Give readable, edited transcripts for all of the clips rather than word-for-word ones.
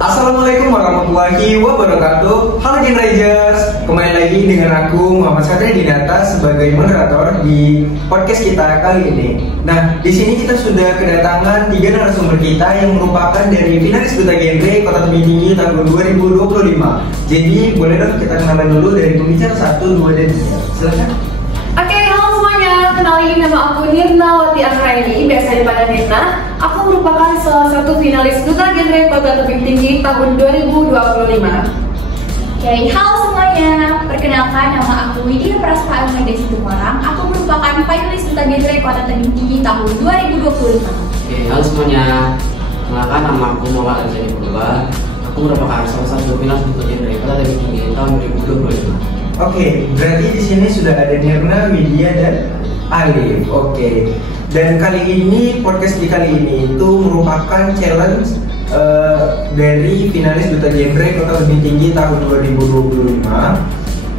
Assalamualaikum warahmatullahi wabarakatuh. Halo Genragers, kembali lagi dengan aku Muhammad Satria Dinata sebagai moderator di podcast kita kali ini. Nah, di sini kita sudah kedatangan 3 narasumber kita yang merupakan dari finalis Duta Genre Kota Tebing Tinggi tahun 2025. Jadi boleh dong kita kenalan dulu dari pembicara 1, 2, dan 3. Silakan. Oke, halo semuanya. Kenalin, nama aku Nirna Wati Akraini, biasa dipanggil Nirna. Aku merupakan salah satu finalis Duta Genre Kota Tebing Tinggi tahun 2025. Oke, halo semuanya. Perkenalkan, nama aku Widya Praspa Almeda Situmorang. Aku merupakan finalis Duta Genre Kota Tebing Tinggi tahun 2025. Oke, halo semuanya. Perkenalkan, nama aku Muhammad Aljani Purba. Aku merupakan salah satu finalis Duta Genre Kota Tebing Tinggi tahun 2025. Oke, berarti di sini sudah ada Nirna, Widya, dan Alif. Oke. Dan kali ini podcast di kali ini itu merupakan challenge dari finalis Duta Genre Kota Tebing Tinggi tahun 2025.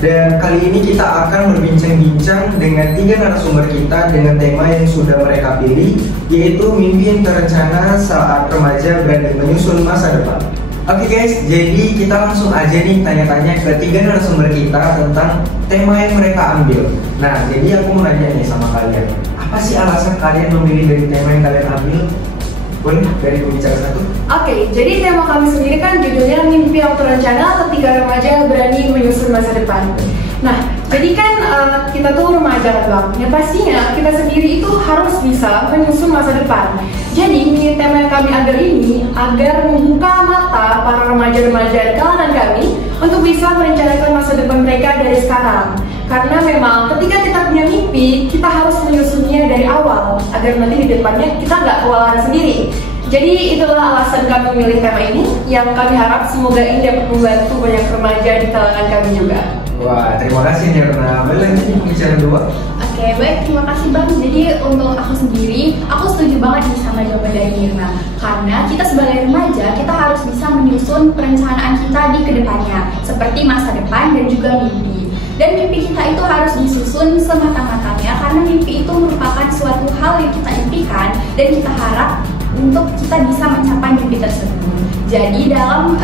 Dan kali ini kita akan berbincang-bincang dengan 3 narasumber kita dengan tema yang sudah mereka pilih, yaitu mimpi yang terencana saat remaja berani menyusun masa depan. Oke guys, jadi kita langsung aja nih tanya-tanya ke 3 narasumber kita tentang tema yang mereka ambil. Nah, jadi aku mau nanya nih sama kalian, apa sih alasan kalian memilih dari tema yang kalian ambil? Boleh dari pembicara 1? Oke, jadi tema kami sendiri kan judulnya mimpi yang terencana ketika remaja berani menyusun masa depan. Nah, jadi kan kita tuh remaja kan Bang, ya pastinya kita sendiri itu harus bisa menyusun masa depan. Jadi tema yang kami ambil ini agar membuka mata para remaja-remaja di kalangan kami untuk bisa merencanakan masa depan mereka dari sekarang. Karena memang ketika kita punya mimpi, kita harus menyusunnya dari awal agar nanti di depannya kita nggak kewalahan sendiri. Jadi itulah alasan kami memilih tema ini, yang kami harap semoga ini dapat membantu banyak remaja di kalangan kami juga. Wah, terima kasih Nirna. Boleh lanjut nih pembicara 2? Oke, baik, terima kasih Bang. Jadi untuk aku sendiri, aku setuju banget nih sama jawaban dari Nirna. Karena kita sebagai remaja, kita harus bisa menyusun perencanaan kita di kedepannya, seperti masa depan dan juga mimpi. Dan mimpi kita itu harus disusun sematang-matangnya, karena mimpi itu merupakan suatu hal yang kita impikan dan kita harap untuk kita bisa mencapai mimpi tersebut. Jadi dalam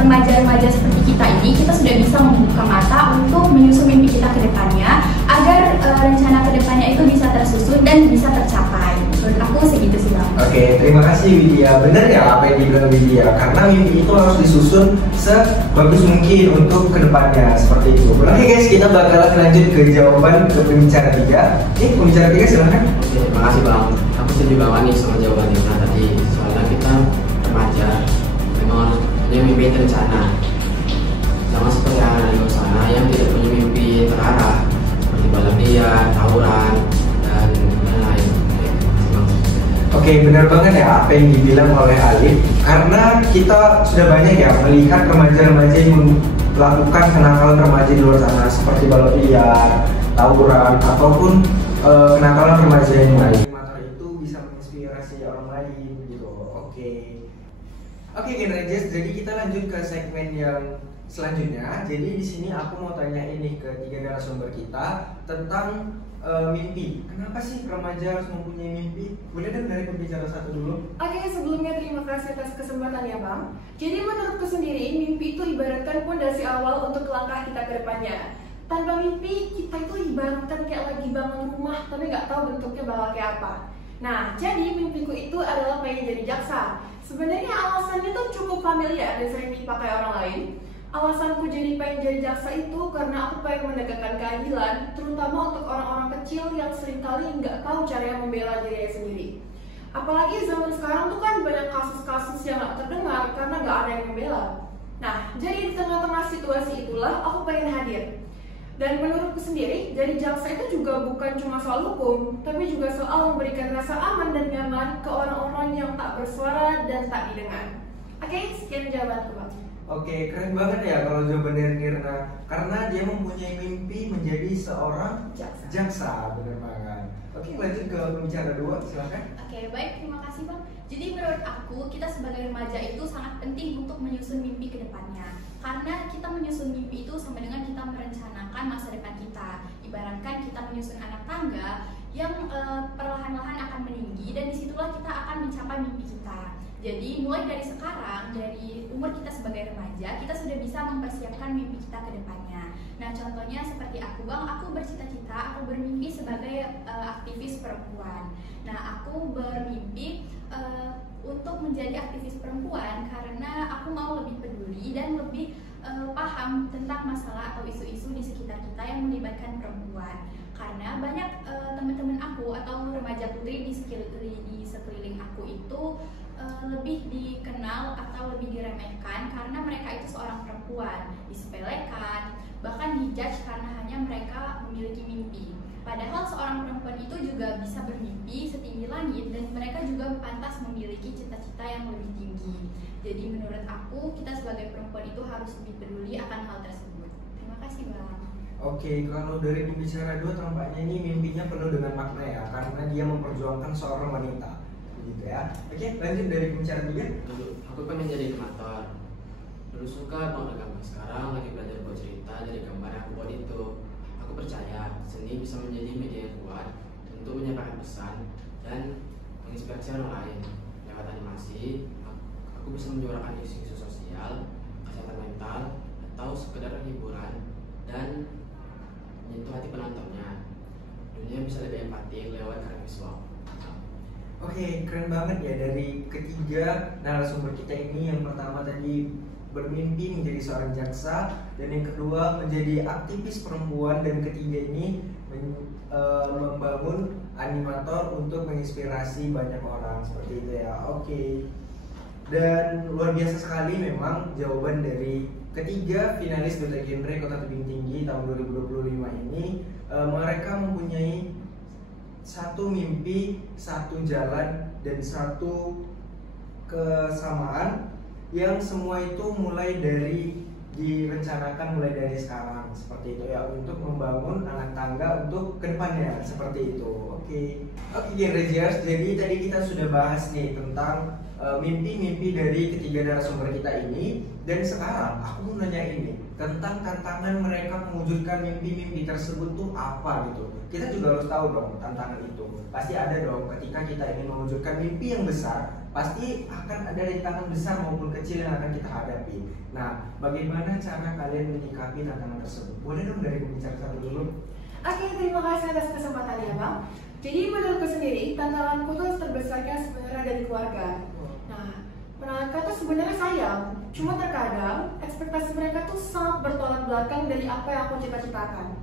remaja-remaja seperti kita ini, kita sudah bisa membuka mata untuk menyusun mimpi kita ke depannya agar rencana ke depannya itu bisa tersusun dan bisa tercapai. Menurut aku segitu sih Bang. Oke, terima kasih Widya. Benar ya apa yang dibilang Widya, karena mimpi itu harus disusun sebagus mungkin untuk kedepannya, seperti itu. Oke guys, kita bakalan lanjut ke jawaban ke pembicara 3. Pembicara 3 silahkan. Oke, terima kasih Bang. Aku setuju banget nih sama jawaban Nirna tadi. Soalnya kita remaja memang harus punya mimpi terencana. Sama seperti anak di luar sana yang tidak punya mimpi terarah, seperti balap liar, tawuran, dan lain-lain. Oke, benar banget ya apa yang dibilang oleh Alif. Karena kita sudah banyak ya melihat remaja-remaja yang melakukan kenakalan remaja di luar sana, seperti balap liar, tawuran, ataupun kenakalan remaja yang lain. Itu bisa menginspirasi orang lain gitu. Oke Genragers, jadi kita lanjut ke segmen yang selanjutnya. Jadi di sini aku mau tanya ini ke 3 narasumber kita tentang mimpi. Kenapa sih remaja harus mempunyai mimpi? Boleh dong dari pembicara 1 dulu? Oke, sebelumnya terima kasih atas kesempatan ya Bang. Jadi menurutku sendiri, mimpi itu ibaratkan fondasi awal untuk langkah kita ke depannya. Tanpa mimpi, kita itu ibaratkan kayak lagi bangun rumah tapi nggak tahu bentuknya bakal kayak apa. Nah, jadi mimpiku itu adalah pengen jadi jaksa. Sebenarnya alasannya tuh cukup familiar dan sering dipakai orang lain. Alasanku jadi pengen jadi jaksa itu karena aku pengen menegakkan keadilan, terutama untuk orang-orang kecil yang seringkali nggak tahu cara membela dirinya sendiri. Apalagi zaman sekarang tuh kan banyak kasus-kasus yang nggak terdengar karena nggak ada yang membela. Nah, jadi di tengah-tengah situasi itulah aku pengen hadir. Dan menurutku sendiri, jadi jaksa itu juga bukan cuma soal hukum, tapi juga soal memberikan rasa aman dan nyaman ke orang-orang yang tak bersuara dan tak didengar. Oke, sekian jawabanku Bang. Oke, keren banget ya kalau jawaban dari Nirna. Karena dia mempunyai mimpi menjadi seorang jaksa, benar banget. Oke, lanjut ke pembicara 2, silakan. Oke, baik, terima kasih Bang. Jadi menurut aku, kita sebagai remaja itu sangat penting untuk menyusun mimpi ke depannya. Karena kita menyusun mimpi itu sama dengan kita merencanakan masa depan kita. ibaratkan kita menyusun anak tangga yang perlahan-lahan akan meninggi, dan disitulah kita akan mencapai mimpi kita. Jadi mulai dari sekarang, dari umur kita sebagai remaja, kita sudah bisa mempersiapkan mimpi kita ke depannya. Nah, contohnya seperti aku Bang, aku bercita-cita, aku bermimpi sebagai aktivis perempuan. Nah, aku bermimpi untuk menjadi aktivis perempuan karena aku mau lebih peduli dan lebih paham tentang masalah atau isu-isu di sekitar kita yang melibatkan perempuan. Karena banyak teman-teman aku atau remaja putri di sekeliling aku itu lebih dikenal atau lebih diremehkan karena mereka itu seorang perempuan, disepelekan, bahkan dijudge karena hanya mereka memiliki mimpi. Padahal seorang perempuan itu juga bisa bermimpi setinggi langit dan mereka juga pantas memiliki cita-cita yang lebih tinggi. Jadi menurut aku, kita sebagai perempuan itu harus lebih peduli akan hal tersebut. Terima kasih Bang. Oke, kalau dari pembicara 2 tampaknya ini mimpinya penuh dengan makna ya, karena dia memperjuangkan seorang wanita, gitu ya. Oke, lanjut dari pembicara 3. Dulu aku pengen jadi animator. Dulu suka banget gambar, sekarang lagi belajar buat cerita dari gambar yang aku buat itu. Aku percaya seni bisa menjadi media yang kuat untuk menyampaikan pesan dan menginspirasi orang lain. Lewat animasi, aku bisa menyuarakan isu-isu sosial, kesehatan mental, atau sekedar hiburan dan menyentuh hati penontonnya. Dunia bisa lebih empati lewat karya visual. Oke, keren banget ya dari ketiga narasumber kita ini. Yang pertama tadi bermimpi menjadi seorang jaksa, dan yang kedua menjadi aktivis perempuan, dan ketiga ini membangun animator untuk menginspirasi banyak orang, seperti itu ya. Oke. Dan luar biasa sekali memang jawaban dari ketiga finalis Duta Genre Kota Tebing Tinggi tahun 2025 ini. Mereka mempunyai satu mimpi, satu jalan, dan satu kesamaan yang semua itu mulai dari direncanakan mulai dari sekarang, seperti itu ya, untuk membangun anak tangga untuk kedepannya, seperti itu. Oke, Genrejers, jadi tadi kita sudah bahas nih tentang mimpi-mimpi dari ketiga narasumber kita ini, dan sekarang aku mau nanya ini tentang tantangan mereka mewujudkan mimpi-mimpi tersebut tuh apa gitu. Kita juga harus tahu dong tantangan itu. Pasti ada dong ketika kita ingin mewujudkan mimpi yang besar, pasti akan ada rintangan besar maupun kecil yang akan kita hadapi. Nah, bagaimana cara kalian menyikapi tantangan tersebut? Boleh dong dari pembicara satu dulu? Oke, terima kasih atas kesempatannya Bang. Jadi menurutku sendiri, tantanganku tuh terbesarnya sebenarnya dari keluarga. Nah, mereka tuh sebenarnya sayang, cuma terkadang ekspektasi mereka tuh sangat bertolak belakang dari apa yang aku cita-citakan.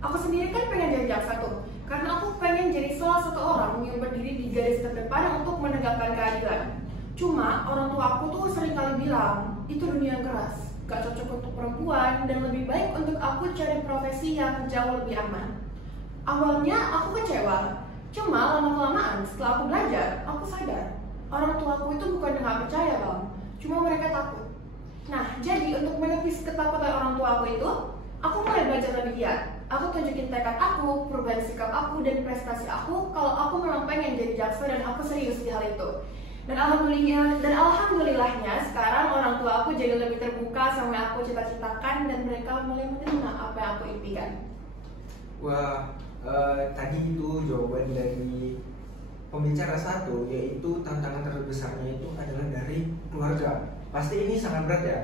Aku sendiri kan pengen jadi jaksa tuh, karena aku pengen jadi salah satu orang yang berdiri di garis terdepan untuk menegakkan keadilan. Cuma orang tua aku tuh sering kali bilang, itu dunia keras, gak cocok untuk perempuan, dan lebih baik untuk aku cari profesi yang jauh lebih aman. Awalnya aku kecewa, cuma lama-kelamaan setelah aku belajar, aku sadar orang tuaku itu bukan nggak percaya Bang, cuma mereka takut. Nah, jadi untuk menepis ketakutan orang tua aku itu, aku mulai belajar lebih giat. Aku tunjukin tekad aku, perubahan sikap aku, dan prestasi aku kalau aku memang pengen jadi jaksa dan aku serius di hal itu. Dan alhamdulillahnya sekarang orang tua aku jadi lebih terbuka sama yang aku cita-citakan, dan mereka mulai menerima apa yang aku impikan. Wah, tadi itu jawaban dari pembicara satu, yaitu tantangan terbesarnya itu adalah dari keluarga. Pasti ini sangat berat ya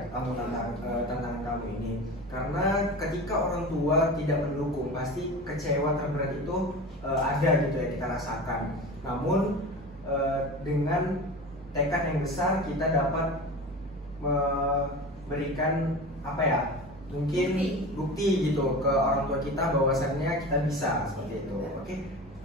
tantangan kamu ini, karena ketika orang tua tidak mendukung, pasti kecewa terberat itu ada gitu ya kita rasakan. Namun dengan tekad yang besar kita dapat memberikan apa ya, mungkin bukti gitu ke orang tua kita bahwasannya kita bisa, seperti itu. Oke,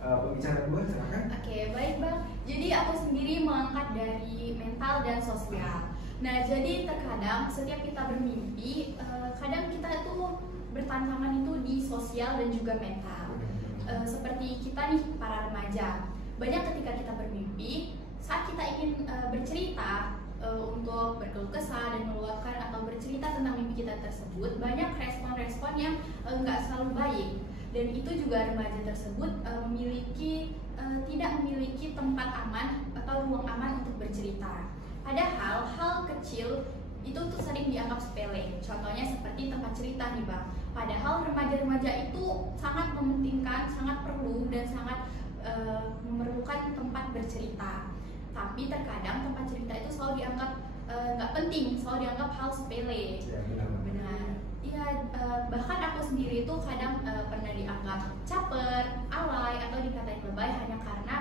pembicara kedua silakan. Oke, baik Bang. Jadi aku sendiri mengangkat dari mental dan sosial. Nah, jadi terkadang setiap kita bermimpi, kadang kita tuh bertantangan itu di sosial dan juga mental. Seperti kita nih para remaja, banyak ketika kita bermimpi, saat kita ingin bercerita untuk berkeluh kesah dan meluapkan atau bercerita tentang mimpi kita tersebut, banyak respon-respon yang nggak selalu baik. Dan itu juga remaja tersebut tidak memiliki tempat aman atau ruang aman untuk bercerita. Padahal hal kecil itu tuh sering dianggap sepele. Contohnya seperti tempat cerita nih Bang. Padahal remaja-remaja itu sangat mementingkan, sangat perlu dan sangat memerlukan tempat bercerita. Tapi terkadang tempat cerita itu selalu dianggap nggak penting, selalu dianggap hal sepele. Ya, benar. Iya, bahkan aku sendiri itu kadang pernah dianggap caper, alay, atau dikatain lebay hanya karena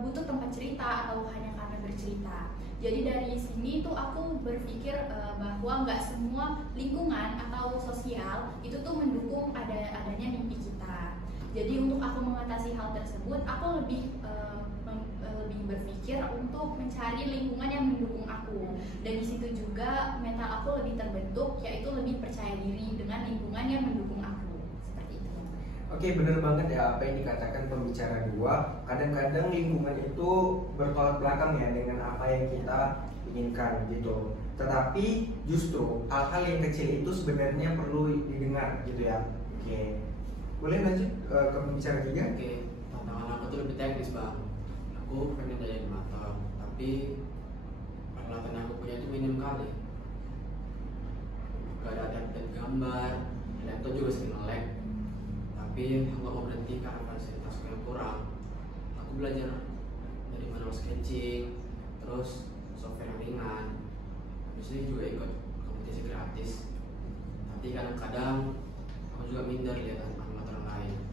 butuh tempat cerita atau hanya karena bercerita. Jadi dari sini tuh aku berpikir bahwa nggak semua lingkungan atau sosial itu tuh mendukung adanya mimpi kita. Jadi untuk aku mengatasi hal tersebut, aku lebih berpikir untuk mencari lingkungan yang mendukung aku. Dan di situ juga mental aku lebih terbentuk, yaitu lebih percaya diri dengan lingkungan yang mendukung aku. Seperti itu. Oke, benar banget ya apa yang dikatakan pembicara dua. Kadang-kadang lingkungan itu bertolak belakang ya dengan apa yang kita inginkan gitu. Tetapi justru hal-hal yang kecil itu sebenarnya perlu didengar gitu ya. Oke, boleh lanjut ke pembicara tiga? Oke, tantangan aku tuh lebih teknis bang. Aku pengen jadi animator, tapi peralatan yang aku punya itu minim kali. Gak ada update gambar, laptop juga sering nge-lag. Tapi aku gak mau berhenti karena fasilitasku yang kurang. Aku belajar dari manual sketching, terus software yang ringan. Habis itu juga ikut kompetisi gratis. Tapi kadang-kadang aku juga minder lihat animator lain,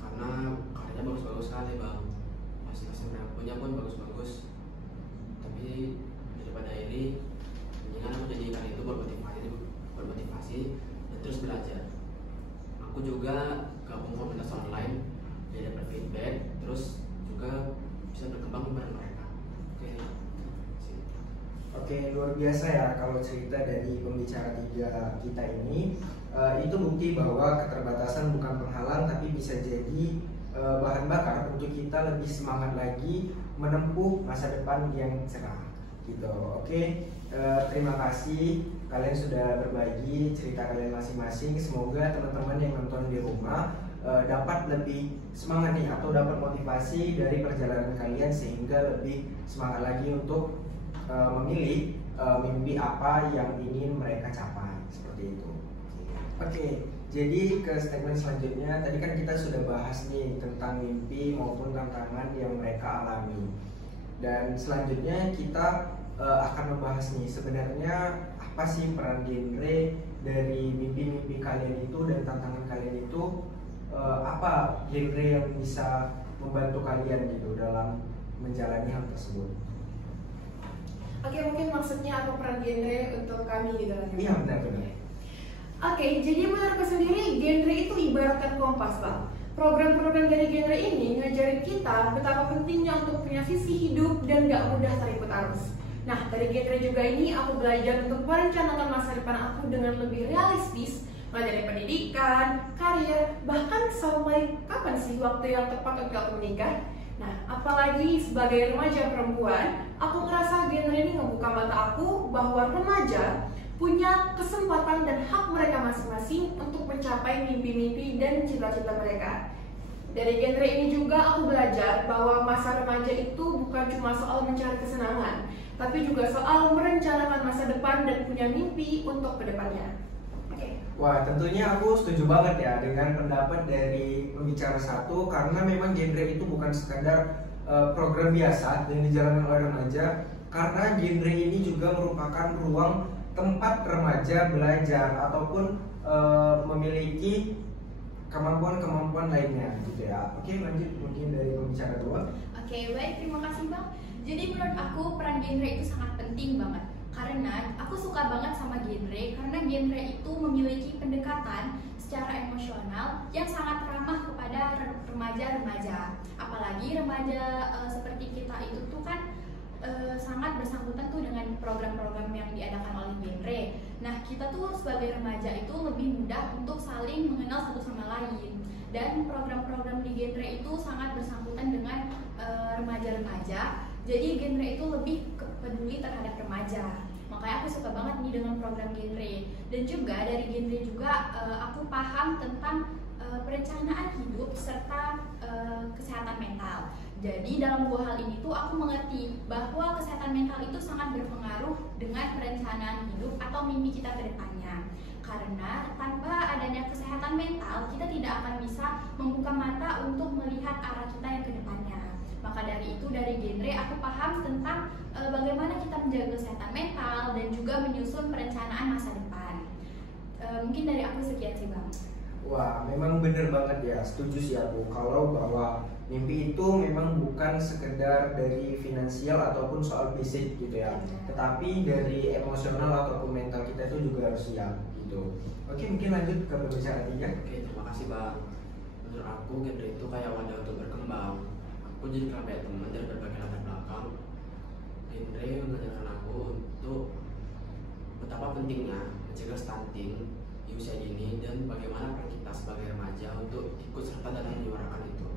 karena karyanya bagus-bagus sekali bang. Masing-masing yang punya pun bagus-bagus. Tapi daripada ini, mendingan aku jadikan itu bermotivasi dan terus belajar. Aku juga gabung komunitas online, dia dapat feedback, terus juga bisa berkembang bareng mereka. Oke, luar biasa ya kalau cerita dari pembicara tiga kita ini. Itu bukti bahwa keterbatasan bukan penghalang, tapi bisa jadi bahan bakar untuk kita lebih semangat lagi menempuh masa depan yang cerah gitu. Oke, terima kasih kalian sudah berbagi cerita kalian masing-masing. Semoga teman-teman yang nonton di rumah dapat lebih semangat nih, atau dapat motivasi dari perjalanan kalian sehingga lebih semangat lagi untuk memilih mimpi apa yang ingin mereka capai, seperti itu. Oke, jadi ke statement selanjutnya, tadi kan kita sudah bahas nih tentang mimpi maupun tantangan yang mereka alami. Dan selanjutnya kita akan membahas nih sebenarnya apa sih peran genre dari mimpi-mimpi kalian itu dan tantangan kalian itu, apa genre yang bisa membantu kalian gitu dalam menjalani hal tersebut. Oke, mungkin maksudnya apa peran genre untuk kami gitu kan? Iya, benar-benar. Oke, jadi menurutku sendiri genre itu ibaratkan kompas, Bang. Program-program dari genre ini ngajarin kita betapa pentingnya untuk punya visi hidup dan gak mudah terikut arus. Nah, dari genre juga ini aku belajar untuk merencanakan masa depan aku dengan lebih realistis, mulai dari pendidikan, karir, bahkan sampai kapan sih waktu yang tepat untuk aku menikah. Nah, apalagi sebagai remaja perempuan, aku ngerasa genre ini ngebuka mata aku bahwa remaja punya kesempatan dan hak mereka masing-masing untuk mencapai mimpi-mimpi dan cita-cita mereka. Dari genre ini juga aku belajar bahwa masa remaja itu bukan cuma soal mencari kesenangan, tapi juga soal merencanakan masa depan dan punya mimpi untuk kedepannya. Wah, tentunya aku setuju banget ya dengan pendapat dari pembicara satu, karena memang genre itu bukan sekadar program biasa yang dijalankan oleh remaja, karena genre ini juga merupakan ruang tempat remaja belajar ataupun memiliki kemampuan-kemampuan lainnya gitu ya. Oke, lanjut mungkin dari pembicara dua. Oke, baik, terima kasih Bang. Jadi menurut aku peran genre itu sangat penting banget, karena aku suka banget sama genre karena genre itu memiliki pendekatan secara emosional yang sangat ramah kepada remaja-remaja. Apalagi remaja seperti kita itu tuh kan sangat bersangkutan tuh dengan program-program yang diadakan oleh genre. Nah, kita tuh sebagai remaja itu lebih mudah untuk saling mengenal satu sama lain. Dan program-program di genre itu sangat bersangkutan dengan remaja-remaja. Jadi genre itu lebih peduli terhadap remaja. Makanya aku suka banget nih dengan program genre. Dan juga dari genre juga aku paham tentang perencanaan hidup serta kesehatan mental. Jadi dalam dua hal ini tuh aku mengerti bahwa kesehatan mental itu sangat berpengaruh dengan perencanaan hidup atau mimpi kita ke depannya. Karena tanpa adanya kesehatan mental, kita tidak akan bisa membuka mata untuk melihat arah kita yang ke depannya. Maka dari itu, dari genre aku paham tentang bagaimana kita menjaga kesehatan mental dan juga menyusun perencanaan masa depan. Mungkin dari aku sekian sih Bang. Wah, memang bener banget ya, setuju sih aku kalau bahwa mimpi itu memang bukan sekedar dari finansial ataupun soal fisik gitu ya, tetapi dari emosional ataupun mental kita itu juga harus siap gitu. Oke, mungkin lanjut ke pembicaraan 3. Oke, terima kasih Bang. Menurut aku genre itu kayak wadah untuk berkembang. Aku jadi kenal banyak teman dari berbagai latar belakang. Genre mengajarkan aku untuk betapa pentingnya mencegah stunting di usia dini dan bagaimana peran kita sebagai remaja untuk ikut serta dalam menyuarakan itu.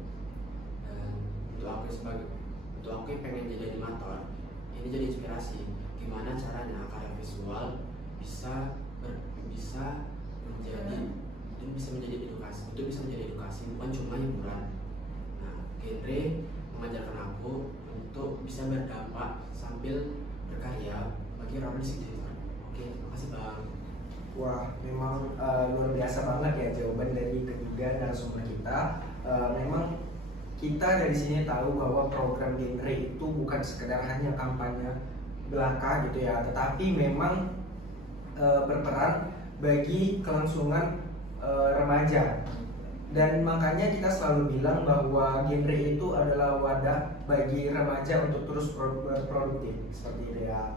Dan untuk aku yang pengen jadi animator, ini jadi inspirasi gimana caranya karya visual bisa menjadi edukasi. Itu bisa menjadi edukasi, bukan cuma hiburan. Nah, genre mengajarkan aku untuk bisa berdampak sambil berkarya bagi orang di sekitar. Oke, terima kasih Bang. Wah, memang luar biasa banget ya jawaban dari ketiga narasumber kita. Memang kita dari sini tahu bahwa program genre itu bukan sekedar hanya kampanye belaka gitu ya, tetapi memang berperan bagi kelangsungan remaja. Dan makanya kita selalu bilang bahwa genre itu adalah wadah bagi remaja untuk terus berproduktif seperti itu ya.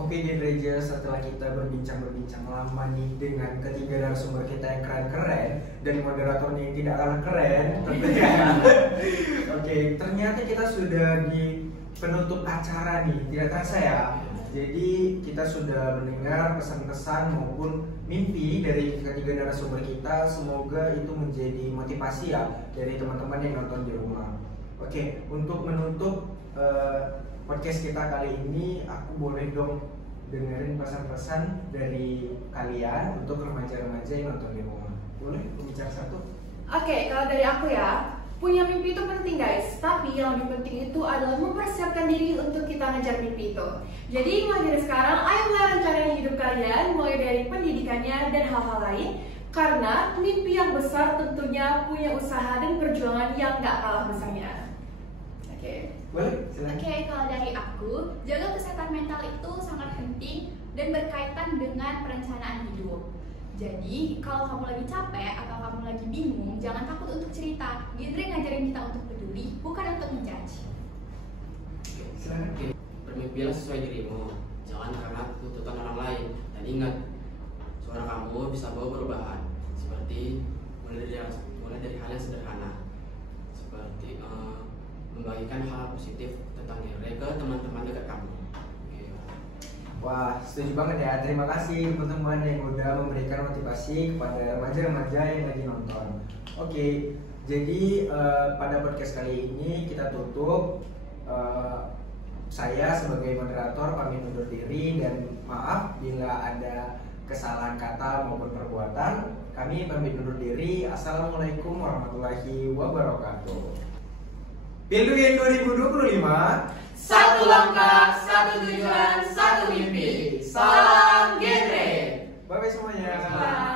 Oke Genreja, setelah kita berbincang lama nih dengan ketiga narasumber kita yang keren-keren dan moderatornya yang tidak kalah keren tentunya. Oke, ternyata kita sudah di penutup acara nih, tidak terasa ya. Jadi kita sudah mendengar pesan-pesan maupun mimpi dari ketiga narasumber kita. Semoga itu menjadi motivasi ya dari teman-teman yang nonton di rumah. Oke, untuk menutup podcast kita kali ini, aku boleh dong dengerin pesan-pesan dari kalian untuk remaja-remaja yang nonton di rumah. Boleh bicara satu? Oke, kalau dari aku ya, punya mimpi itu penting guys, tapi yang lebih penting itu adalah mempersiapkan diri untuk kita ngejar mimpi itu. Jadi mulai dari sekarang, ayolah rencanain hidup kalian, mulai dari pendidikannya dan hal-hal lain. Karena mimpi yang besar tentunya punya usaha dan perjuangan yang gak kalah besarnya. Oke. Boleh, silakan. Oke, kalau dari aku, jaga kesehatan mental itu sangat penting dan berkaitan dengan perencanaan hidup. Jadi, kalau kamu lagi capek atau kamu lagi bingung, jangan takut untuk cerita. Genre ngajarin kita untuk peduli, bukan untuk menjudge. Oke, silakan. Bermimpilah sesuai dirimu, jangan karena tuntutan orang lain. Dan ingat, suara kamu bisa bawa perubahan. Seperti mulai dari hal yang sederhana, seperti membagikan hal positif tentang genre ke teman-teman dekat kamu. Wah, setuju banget ya. Terima kasih teman-teman yang udah memberikan motivasi kepada remaja-remaja yang lagi nonton. Oke, jadi pada podcast kali ini kita tutup. Saya sebagai moderator pamit undur diri dan maaf bila ada kesalahan kata maupun perbuatan. Kami pamit undur diri. Assalamualaikum warahmatullahi wabarakatuh. Pilduin 2025, Satu langkah, satu tujuan, satu mimpi. Salam genre. bye-bye semuanya. Bye.